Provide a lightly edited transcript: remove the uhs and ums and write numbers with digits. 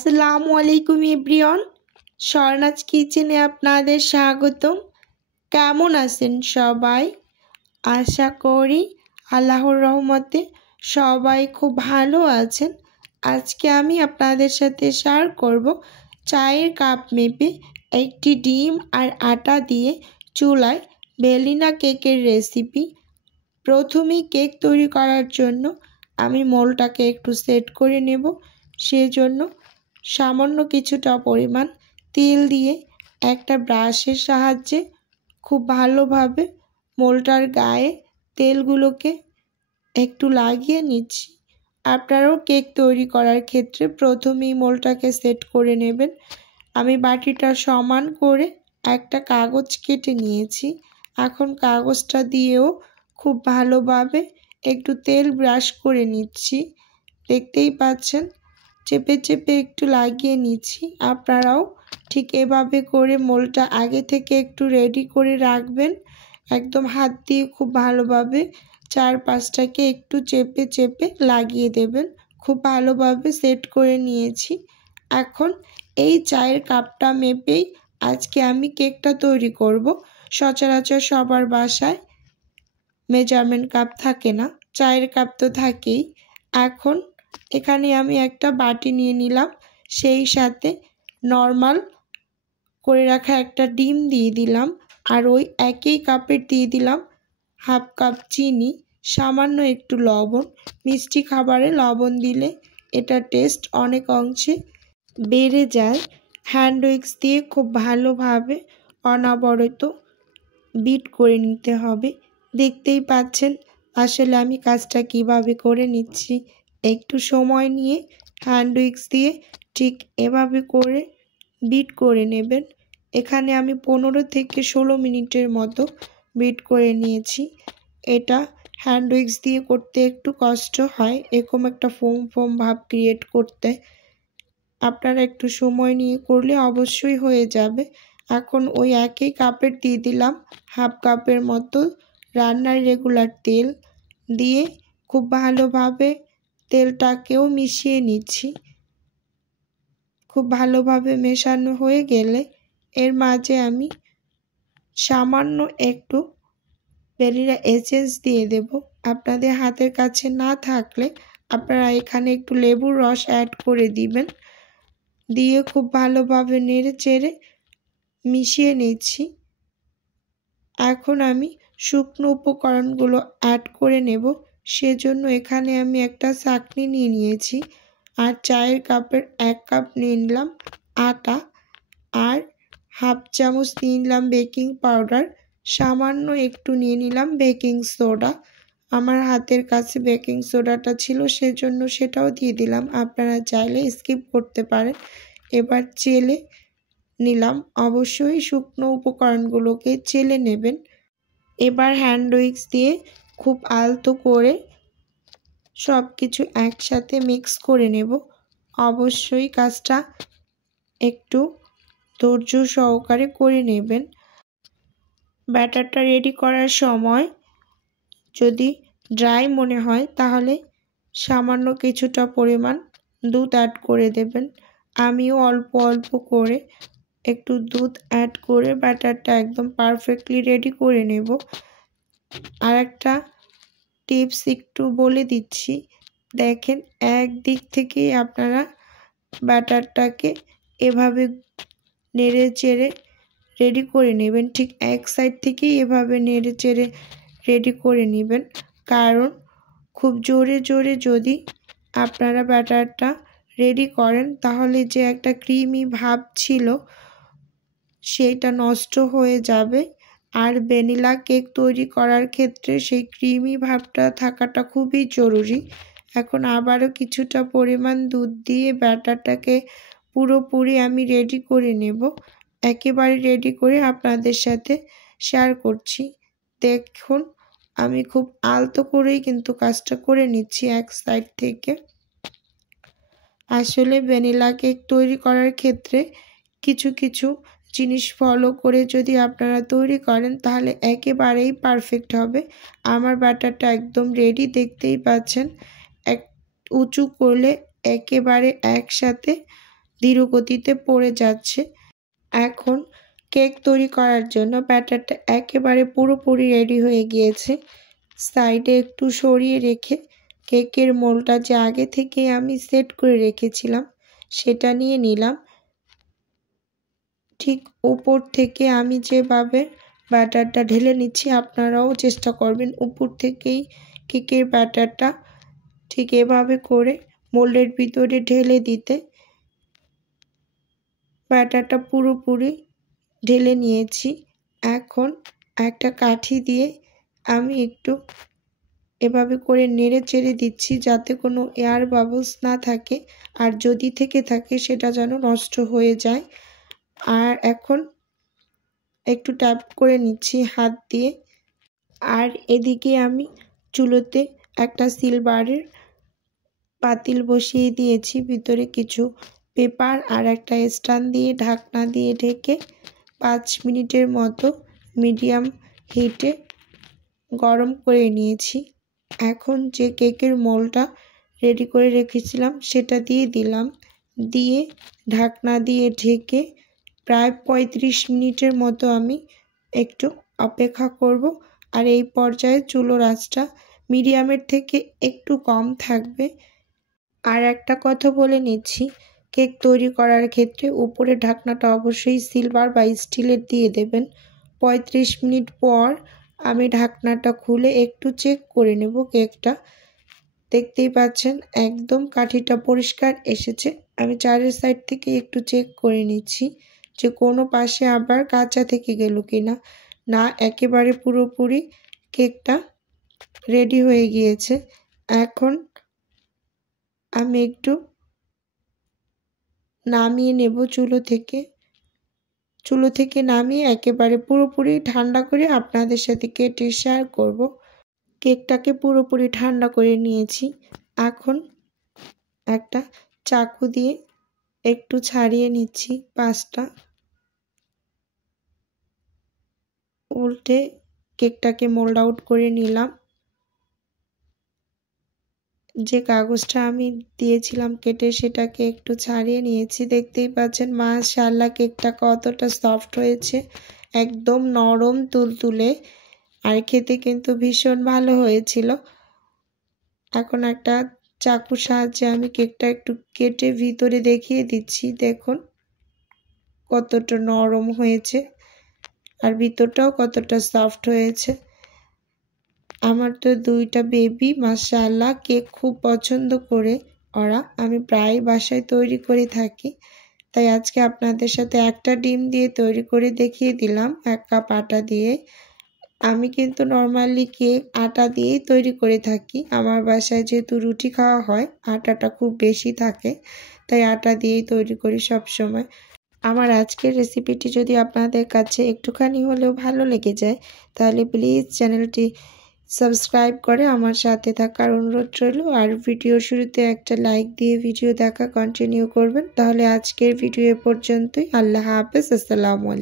আসসালামু আলাইকুম এভরিওয়ান, স্বর্ণাজ কিচেনে আপনাদের স্বাগতম। কেমন আছেন সবাই? আশা করি আল্লাহর রহমতে সবাই খুব ভালো আছেন। আজকে আমি আপনাদের সাথে শেয়ার করব চায়ের কাপ মেপে একটি ডিম আর আটা দিয়ে চুলায় বেলিনা কেকের রেসিপি। প্রথমেই কেক তৈরি করার জন্য আমি মোলটাকে একটু সেট করে নেব। সেজন্য সামান্য কিছুটা পরিমাণ তেল দিয়ে একটা ব্রাশের সাহায্যে খুব ভালোভাবে মোলটার গায়ে তেলগুলোকে একটু লাগিয়ে নিচ্ছি। আপনারাও কেক তৈরি করার ক্ষেত্রে প্রথমেই মোলটাকে সেট করে নেবেন। আমি বাটিটা সমান করে একটা কাগজ কেটে নিয়েছি। এখন কাগজটা দিয়েও খুব ভালোভাবে একটু তেল ব্রাশ করে নিচ্ছি। দেখতেই পাচ্ছেন, চেপে চেপে একটু লাগিয়ে নিচ্ছি। আপনারাও ঠিক এভাবে করে মোলটা আগে থেকে একটু রেডি করে রাখবেন। একদম হাত দিয়ে খুব ভালোভাবে চারপাশটাকে একটু চেপে চেপে লাগিয়ে দেবেন। খুব ভালোভাবে সেট করে নিয়েছি। এখন এই চায়ের কাপটা মেপেই আজকে আমি কেকটা তৈরি করব। সচরাচর সবার বাসায় মেজারমেন্ট কাপ থাকে না, চায়ের কাপ তো থাকেই। এখন এখানে আমি একটা বাটি নিয়ে নিলাম, সেই সাথে নর্মাল করে রাখা একটা ডিম দিয়ে দিলাম, আর ওই একই কাপের দিয়ে দিলাম হাফ কাপ চিনি, সামান্য একটু লবণ। মিষ্টি খাবারে লবণ দিলে এটা টেস্ট অনেক অংশে বেড়ে যায়। হ্যান্ড উইক্স দিয়ে খুব ভালোভাবে অনবরত বিট করে নিতে হবে। দেখতেই পাচ্ছেন আসলে আমি কাজটা কিভাবে করে নিচ্ছি। একটু সময় নিয়ে হ্যান্ড উইক্স দিয়ে ঠিক এভাবে করে বিট করে নেবেন। এখানে আমি 15 থেকে 16 মিনিটের মতো বিট করে নিয়েছি। এটা হ্যান্ড উইক্স দিয়ে করতে একটু কষ্ট হয়, এরকম একটা ফোম ফোম ভাব ক্রিয়েট করতে। আপনারা একটু সময় নিয়ে করলে অবশ্যই হয়ে যাবে। এখন ওই একই কাপের দিয়ে দিলাম হাফ কাপের মতো রান্নার রেগুলার তেল, দিয়ে খুব ভালোভাবে তেলটাকেও মিশিয়ে নিচ্ছি। খুব ভালোভাবে মেশানো হয়ে গেলে এর মাঝে আমি সামান্য একটু ভ্যানিলা এসেন্স দিয়ে দেব। আপনাদের হাতের কাছে না থাকলে আপনারা এখানে একটু লেবুর রস অ্যাড করে দিবেন। দিয়ে খুব ভালোভাবে নেড়ে চেড়ে মিশিয়ে নিচ্ছি। এখন আমি শুকনো উপকরণগুলো অ্যাড করে নেব। সেজন্য এখানে আমি একটা ছাঁকনি নিয়ে নিয়েছি, আর চায়ের কাপের 1 কাপ নিয়ে নিলাম আটা, আর হাফ চামচ নিয়ে নিলাম বেকিং পাউডার, সামান্য একটু নিয়ে নিলাম বেকিং সোডা। আমার হাতের কাছে বেকিং সোডাটা ছিল, সেজন্য সেটাও দিয়ে দিলাম। আপনারা চাইলে স্কিপ করতে পারেন। এবার চেলে নিলাম, অবশ্যই শুকনো উপকরণগুলোকে চেলে নেবেন। এবার হ্যান্ড উইক্স দিয়ে খুব আলতো করে সব কিছু একসাথে মিক্স করে নেব। অবশ্যই কাজটা একটু ধৈর্য সহকারে করে নেবেন। ব্যাটারটা রেডি করার সময় যদি ড্রাই মনে হয় তাহলে সামান্য কিছুটা পরিমাণ দুধ অ্যাড করে দেবেন। আমিও অল্প অল্প করে একটু দুধ অ্যাড করে ব্যাটারটা একদম পারফেক্টলি রেডি করে নেব। আর একটা টিপস একটু বলে দিচ্ছি, দেখেন একদিক থেকেই আপনারা ব্যাটারটাকে এভাবে নেড়ে চেড়ে রেডি করে নেবেন। ঠিক এক সাইড থেকেই এভাবে নেড়ে চেড়ে রেডি করে নেবেন, কারণ খুব জোরে জোরে যদি আপনারা ব্যাটারটা রেডি করেন তাহলে যে একটা ক্রিমি ভাব ছিল সেটা নষ্ট হয়ে যাবে। আর ভ্যানিলা কেক তৈরি করার ক্ষেত্রে সেই ক্রিমি ভাবটা থাকাটা খুবই জরুরি। এখন আবারও কিছুটা পরিমাণ দুধ দিয়ে ব্যাটারটাকে পুরোপুরি আমি রেডি করে নেব। একেবারে রেডি করে আপনাদের সাথে শেয়ার করছি। দেখুন আমি খুব আলতো করেই কিন্তু কাজটা করে নিচ্ছি এক সাইড থেকে। আসলে ভ্যানিলা কেক তৈরি করার ক্ষেত্রে কিছু কিছু জিনিস ফলো করে যদি আপনারা তৈরি করেন তাহলে একেবারেই পারফেক্ট হবে। আমার ব্যাটারটা একদম রেডি, দেখতেই পাচ্ছেন। এক উঁচু করলে একেবারে একসাথে ধীর গতিতে পড়ে যাচ্ছে। এখন কেক তৈরি করার জন্য ব্যাটারটা একেবারে পুরোপুরি রেডি হয়ে গিয়েছে। সাইডে একটু সরিয়ে রেখে কেকের মোলটা যে আগে থেকে আমি সেট করে রেখেছিলাম সেটা নিয়ে নিলাম। ঠিক উপর থেকে আমি যেভাবে ব্যাটারটা ঢেলে নিচ্ছি আপনারাও চেষ্টা করবেন উপর থেকেই কেকের ব্যাটারটা ঠিক এভাবে করে মোল্ডের ভিতরে ঢেলে দিতে। ব্যাটারটা পুরোপুরি ঢেলে নিয়েছি। এখন একটা কাঠি দিয়ে আমি একটু এভাবে করে নেড়ে চেড়ে দিচ্ছি যাতে কোনো এয়ার বাবলস না থাকে, আর যদি থেকে থাকে সেটা যেন নষ্ট হয়ে যায়। আর এখন একটু ট্যাপ করে নিচ্ছি হাত দিয়ে। আর এদিকে আমি চুলোতে একটা সিলভারের পাতিল বসিয়ে দিয়েছি, ভিতরে কিছু পেপার আর একটা স্ট্যান্ড দিয়ে ঢাকনা দিয়ে ঢেকে 5 মিনিটের মতো মিডিয়াম হিটে গরম করে নিয়েছি। এখন যে কেকের মোলটা রেডি করে রেখেছিলাম সেটা দিয়ে দিলাম, দিয়ে ঢাকনা দিয়ে ঢেকে প্রায় 35 মিনিটের মতো আমি একটু অপেক্ষা করব। আর এই পর্যায়ে চুলোর আঁচটা মিডিয়ামের থেকে একটু কম থাকবে। আর একটা কথা বলে নিচ্ছি, কেক তৈরি করার ক্ষেত্রে উপরে ঢাকনাটা অবশ্যই সিলভার বা স্টিলের দিয়ে দেবেন। 35 মিনিট পর আমি ঢাকনাটা খুলে একটু চেক করে নেব কেকটা। দেখতেই পাচ্ছেন একদম কাঠিটা পরিষ্কার এসেছে। আমি চারের সাইড থেকে একটু চেক করে নিচ্ছি যে কোনো পাশে আবার কাঁচা থেকে গেল কিনা। না, একেবারে পুরোপুরি কেকটা রেডি হয়ে গিয়েছে। এখন আমি একটু নামিয়ে নেব চুলো থেকে নামিয়ে একেবারে পুরোপুরি ঠান্ডা করে আপনাদের সাথে কেটে শেয়ার করব। কেকটাকে পুরোপুরি ঠান্ডা করে নিয়েছি। এখন একটা চাকু দিয়ে একটু ছাড়িয়ে নিচ্ছি পাশটা, উল্টে কেকটাকে মোল্ড আউট করে নিলাম। যে কাগজটা আমি দিয়েছিলাম কেটে সেটাকে একটু ছাড়িয়ে নিয়েছি। দেখতেই পাচ্ছেন মাশাআল্লাহ কেকটা কতটা সফট হয়েছে, একদম নরম তুলতুলে, আর খেতে কিন্তু ভীষণ ভালো হয়েছিল। এখন একটা চাকুর সাহায্যে আমি কেকটা একটু কেটে ভিতরে দেখিয়ে দিচ্ছি, দেখুন কতটা নরম হয়েছে আর ভিতরটাও কতটা সফট হয়েছে। আমার তো দুইটা বেবি মাশাআল্লাহ কেক খুব পছন্দ করে ওরা, আমি প্রায় বাসায় তৈরি করে থাকি। তাই আজকে আপনাদের সাথে একটা ডিম দিয়ে তৈরি করে দেখিয়ে দিলাম 1 কাপ আটা দিয়ে। আমি কিন্তু নর্মালি কেক আটা দিয়েই তৈরি করে থাকি। আমার বাসায় যেহেতু রুটি খাওয়া হয় আটাটা খুব বেশি থাকে, তাই আটা দিয়েই তৈরি করি সব সময়। আমার আজকের রেসিপিটি যদি আপনাদের কাছে একটুখানি হলেও ভালো লেগে যায় তাহলে প্লিজ চ্যানেলটি সাবস্ক্রাইব করে আমার সাথে থাকার অনুরোধ রইল। আর ভিডিও শুরুতে একটা লাইক দিয়ে ভিডিও দেখা কন্টিনিউ করবেন। তাহলে আজকের ভিডিও এ পর্যন্তই। আল্লাহ হাফেজ, আসসালামু আলাইকুম।